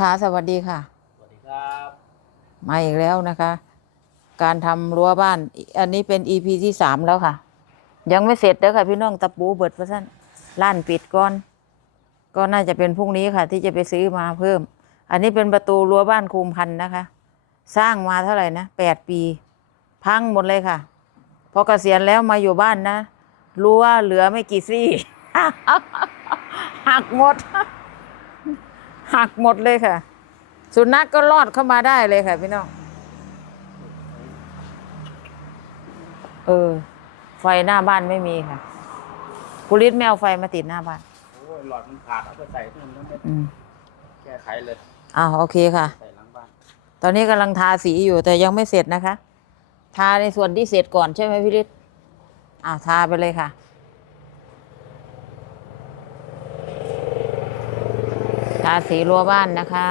ขาสวัสดีค่ะ สวัสดีครับ มาอีกแล้วนะคะ การทำรั้วบ้าน อันนี้เป็น EP ที่สามแล้วค่ะ ยังไม่เสร็จเด้อค่ะพี่น้องตะปูเบิดประสันล้านปิดก่อน ก็น่าจะเป็นพรุ่งนี้ค่ะ ที่จะไปซื้อมาเพิ่ม อันนี้เป็นประตูรั้วบ้านคูมพันธุ์นะคะ สร้างมาเท่าไหร่นะแปดปี พังหมดเลยค่ะ พอเกษียณแล้วมาอยู่บ้านนะรั้วเหลือไม่กี่ซี่หักหมด หักหมดเลยค่ะ สุนัขก็รอดเข้ามาได้เลยค่ะพี่น้อง เออ ไฟหน้าบ้านไม่มีค่ะกุลิศไม่เอาไฟมาติดหน้าบ้านโอ้ยหลอดมันขาดเอาไปใส่นู่นนั่นอืมแก้ไขเลยอ้าวโอเคค่ะ ใส่หลังบ้านตอนนี้กำลังทาสีอยู่แต่ยังไม่เสร็จนะคะ ทาในส่วนที่เสร็จก่อนใช่ไหมพี่ฤทธิ์อ้าวทาไปเลยค่ะ ทาสีรั้วบ้านนะคะ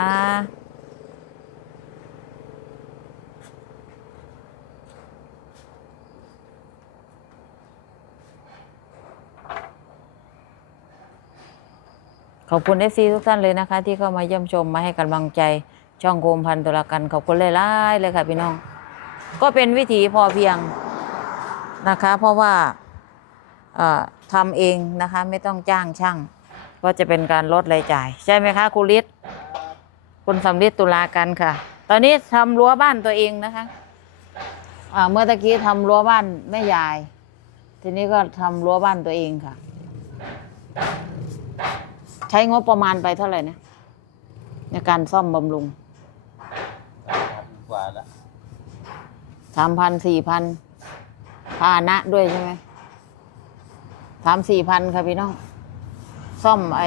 ขอบคุณเอซีทุกท่านเลยนะคะ ที่เข้ามาเยี่ยมชมมาให้กำลังใจช่องโคมพันตุลากันขอบคุณหลายๆเลยค่ะพี่น้อง ก็เป็นวิถีพอเพียงนะคะ เพราะว่าทำเองนะคะ ไม่ต้องจ้างช่าง ก็จะเป็นการลดรายจ่าย ใช่ไหมคะคุณฤทธิ์คุณสำลิดตุลากันค่ะ ตอนนี้ทำรั้วบ้านตัวเองนะคะอ่าเมื่อตะกี้ทำรั้วบ้านแม่ยาย ทีนี้ก็ทำรั้วบ้านตัวเองค่ะ ใช้งบประมาณไปเท่าไหร่นะในการซ่อมบำรุงกว่าแล้วสามพันสี่พันพาหนะด้วยใช่ไหมสามสี่พันค่ะพี่น้อง ซ่อมไอ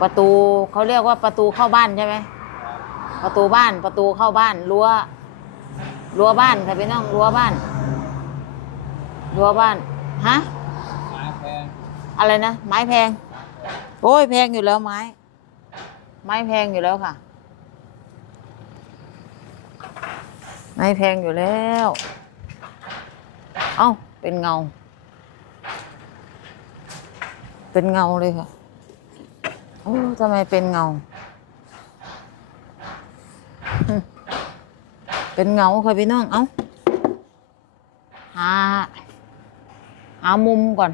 ประตูเขาเรียกว่าประตูเข้าบ้านใช่ไหมประตูบ้านประตูเข้าบ้านรั้วรั้วบ้านค่ะพี่น้องรั้วบ้านรั้วบ้านฮะอะไรนะไม้แพง โอ้ยแพงอยู่แล้วไม้ ไม้แพงอยู่แล้วค่ะ ไม้แพงอยู่แล้ว เอ้าเป็นเงา เป็นเงาเลยค่ะโอ้ทำไมเป็นเงา เป็นเงาค่ะพี่น้อง เอ้า หา หามุมก่อน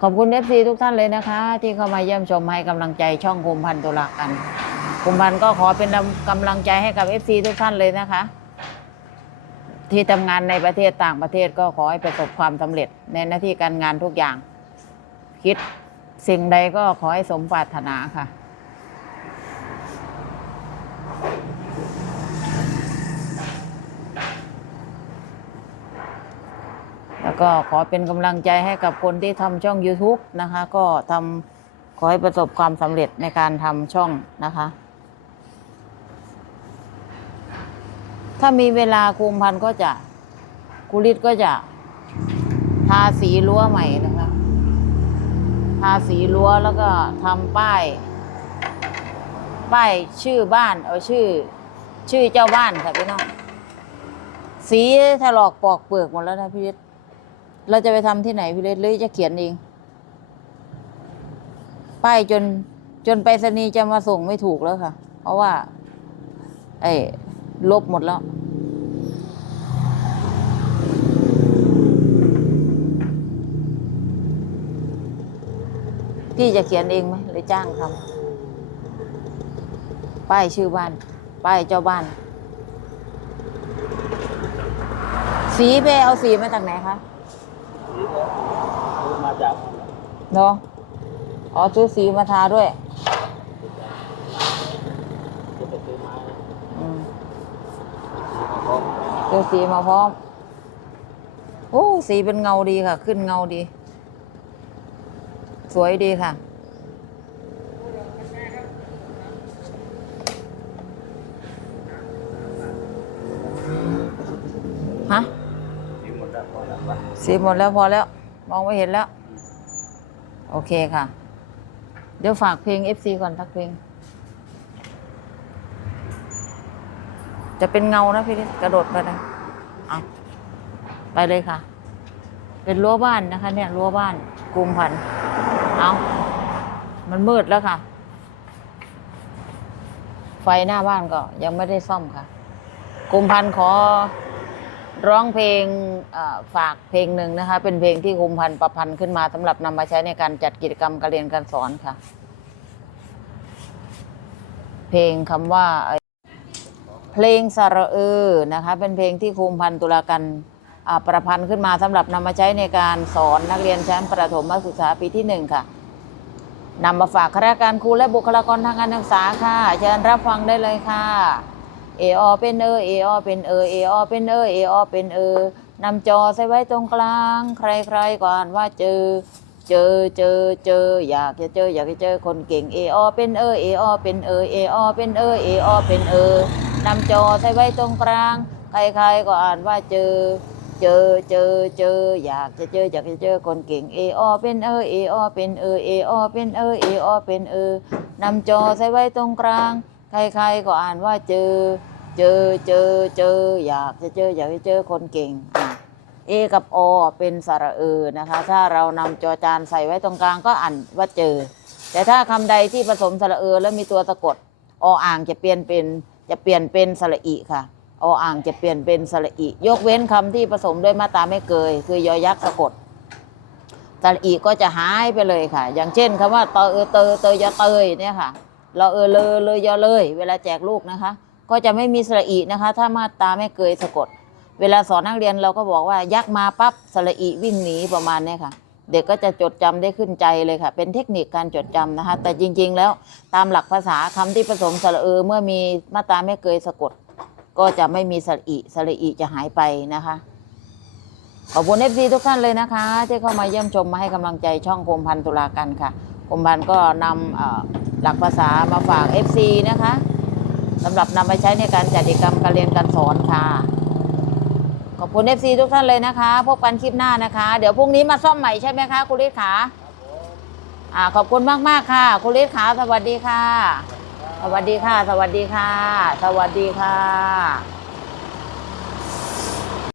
ขอบคุณเอฟซีทุกท่านเลยนะคะ ที่เข้ามาเยี่ยมชมให้กำลังใจช่องคุมพันตุลากันคุมพันก็ขอเป็นกำลังใจให้กับเอฟซีทุกท่านเลยนะคะ ที่ทำงานในประเทศต่างประเทศก็ขอให้ประสบความสำเร็จในหน้าที่การงานทุกอย่าง คิดสิ่งใดก็ขอให้สมปรารถนาค่ะ แล้วก็ขอเป็นกำลังใจให้กับคนที่ทำช่อง YouTube นะคะ ก็ทำขอให้ประสบความสำเร็จในการทำช่องนะคะ ถ้ามีเวลาคุมพันก็จะกุลิตก็จะ ทาสีรั้วใหม่นะคะ ทาสีรั้วแล้วก็ทำป้าย ป้ายชื่อบ้าน เอาชื่อ ชื่อเจ้าบ้านค่ะพี่น้องสีถลอกปอกเปลือกหมดแล้วนะพี่ฤทธิ์เราจะไปทำที่ไหนพี่ฤทธิ์หรือจะเขียนเองป้ายจนจนไปรษณีย์จะมาส่งไม่ถูกแล้วค่ะ เพราะว่า ไอ้ ลบหมดแล้ว พี่จะเขียนเองไหมหรือจ้างทำป้ายชื่อบ้าน ป้ายเจ้าบ้าน สีไปเอาสีมาจากไหนคะสีก็ซื้อมาจากเนาะอ๋อซื้อสีมาทาด้วยจะไปซื้อไม้อืม สีมาพร้อสีมาพร้อม โอ้สีเป็นเงาดีค่ะ ขึ้นเงาดี สวยดีค่ะ ฮะ สีหมดแล้วพอแล้ว มองไม่เห็นแล้ว โอเคค่ะ เดี๋ยวฝากเพลง FC ก่อนทักเพลง จะเป็นเงานะพี่นิดกระโดดไปนะเอาไปเลยค่ะ เป็นรั้วบ้านนะคะ เนี่ยรั้วบ้านกุมพันธุ์เอามันมืดแล้วค่ะ ไฟหน้าบ้านก็ยังไม่ได้ซ่อมค่ะ กุมพันธ์ขอร้องเพลงเอ่อฝากเพลงหนึ่งนะคะ เป็นเพลงที่กุมพันธ์ประพันธ์ขึ้นมาสำหรับนำมาใช้ในการจัดกิจกรรมการเรียนการสอนค่ะ เพลงคำว่า เพลงสระเออนะคะเป็นเพลงที่คุมพันตุลากันประพันธ์ขึ้นมาสำหรับนำมาใช้ในการสอนนักเรียนชั้นประถมศึกษาปีที่หนึ่งค่ะนำมาฝากข้าราชการครูและบุคลากรทางการศึกษาค่ะเชิญรับฟังได้เลยค่ะเอออเป็นเออเออเป็นเออเออเป็นเออเออเป็นเออนำจอใส่ไว้ตรงกลาง ใครๆก็อ่านว่าเจอ เจอเจอเจอ อยากจะเจอ อยากจะเจอคนเก่งเอออเป็นเออเออเป็นเออเออเป็นเออเออเป็นเออ นำจอใส่ไว้ตรงกลาง ใครๆก็อ่านว่าเจอ เจอเจอเจอ อยากจะเจออยากจะเจอคนเก่งเออเป็นเออเออเป็นเออเออเป็นเออเออเป็นเออนำจอใส่ไว้ตรงกลาง ใครๆก็อ่านว่าเจอ เจอเจอเจอ อยากจะเจออยากจะเจอคนเก่งอะเอกับอเป็นสระเออนะคะ ถ้าเรานำจอจานใส่ไว้ตรงกลางก็อ่านว่าเจอ แต่ถ้าคำใดที่ผสมสระเออแล้วมีตัวสะกดออ่างจะเปลี่ยนเป็น จะเปลี่ยนเป็นสระอิค่ะออ่างจะเปลี่ยนเป็นสระอิ ยกเว้นคำที่ผสมด้วยมาตราไม่เกย คือยอยักษ์สะกดสระอิก็จะหายไปเลยค่ะ อย่างเช่นคำว่าเตอเอเตอเตยยเตยเนี่ยค่ะ เราเออเลยเลยยอเลย เวลาแจกลูกนะคะ ก็จะไม่มีสระอินะคะ ถ้ามาตราไม่เกยสะกด เวลาสอนนักเรียนเราก็บอกว่ายักษ์มาปั๊บสระอิวิ่งหนีประมาณนี้ค่ะ เด็กก็จะจดจำได้ขึ้นใจเลยค่ะ เป็นเทคนิคการจดจำนะคะ แต่จริงๆแล้วตามหลักภาษาคำที่ผสมสระเออเมื่อมีมาตราไม่เกยสะกด ก็จะไม่มีสระอิสระอิจะหายไปนะคะ ขอบคุณเอฟซีทุกท่านเลยนะคะ ที่เข้ามาเยี่ยมชมมาให้กำลังใจช่องกรมพันธุ์ตุลากันค่ะกรมพันธุ์ก็นำหลักภาษามาฝาก FC นะคะสำหรับนำไปใช้ในการจัดกิจกรรมการเรียนการสอนค่ะ ขอบคุณเอฟซีทุกท่านเลยนะคะ พบกันคลิปหน้านะคะ เดี๋ยวพรุ่งนี้มาซ่อมใหม่ใช่ไหมคะคุณฤทธิ์ขาอ่าขอบคุณมากมากค่ะคุณฤทธิ์ขาสวัสดีค่ะ สวัสดีค่ะ สวัสดีค่ะ สวัสดีค่ะ